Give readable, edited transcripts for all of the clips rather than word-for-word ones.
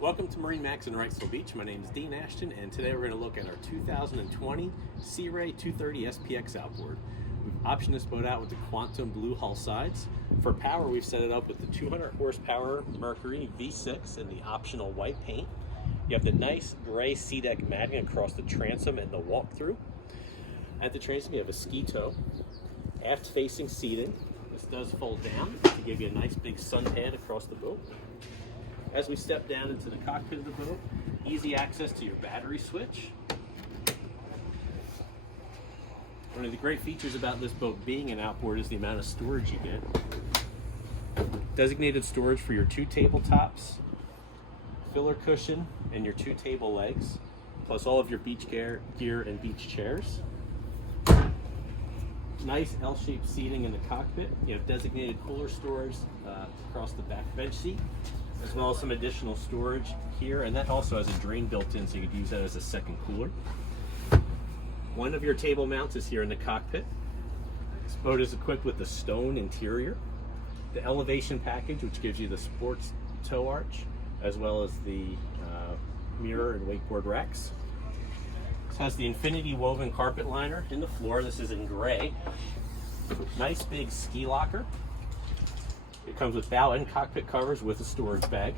Welcome to MarineMax in Wrightsville Beach. My name is Dean Ashton, and today we're going to look at our 2020 Sea Ray 230 SPX outboard. We've optioned this boat out with the Quantum Blue hull sides. For power, we've set it up with the 200 horsepower Mercury V6 and the optional white paint. You have the nice gray SeaDek matting across the transom and the walkthrough. At the transom, you have a ski tow, aft-facing seating. This does fold down to give you a nice big sunpad across the boat. As we step down into the cockpit of the boat, easy access to your battery switch. One of the great features about this boat being an outboard is the amount of storage you get. Designated storage for your two tabletops, filler cushion, and your two table legs, plus all of your beach gear and beach chairs. Nice L-shaped seating in the cockpit. You have designated cooler storage across the back bench seat, as well as some additional storage here, and that also has a drain built in, so you could use that as a second cooler. One of your table mounts is here in the cockpit. This boat is equipped with the stone interior, the elevation package, which gives you the sports tow arch, as well as the mirror and wakeboard racks. This has the infinity woven carpet liner in the floor. This is in gray. Nice big ski locker. It comes with bow and cockpit covers with a storage bag.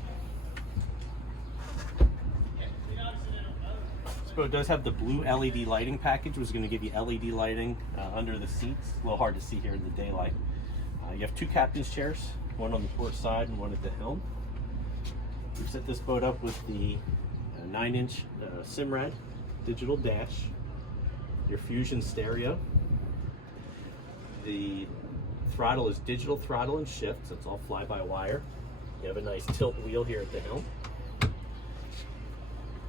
This boat does have the blue LED lighting package, which is going to give you LED lighting under the seats. A little hard to see here in the daylight. You have two captain's chairs, one on the port side and one at the helm. We've set this boat up with the 9-inch Simrad digital dash, your Fusion stereo. The throttle is digital throttle and shift, so it's all fly-by-wire. You have a nice tilt wheel here at the helm.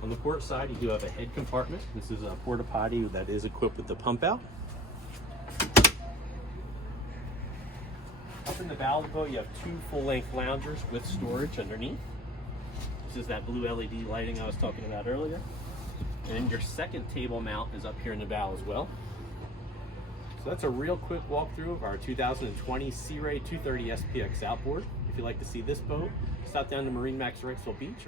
On the port side, you do have a head compartment. This is a porta potty that is equipped with the pump out. Up in the bow of the boat, you have two full-length loungers with storage underneath. This is that blue LED lighting I was talking about earlier. And then your second table mount is up here in the bow as well. So that's a real quick walkthrough of our 2020 Sea Ray 230 SPX outboard. If you'd like to see this boat, stop down to MarineMax Wrightsville Beach.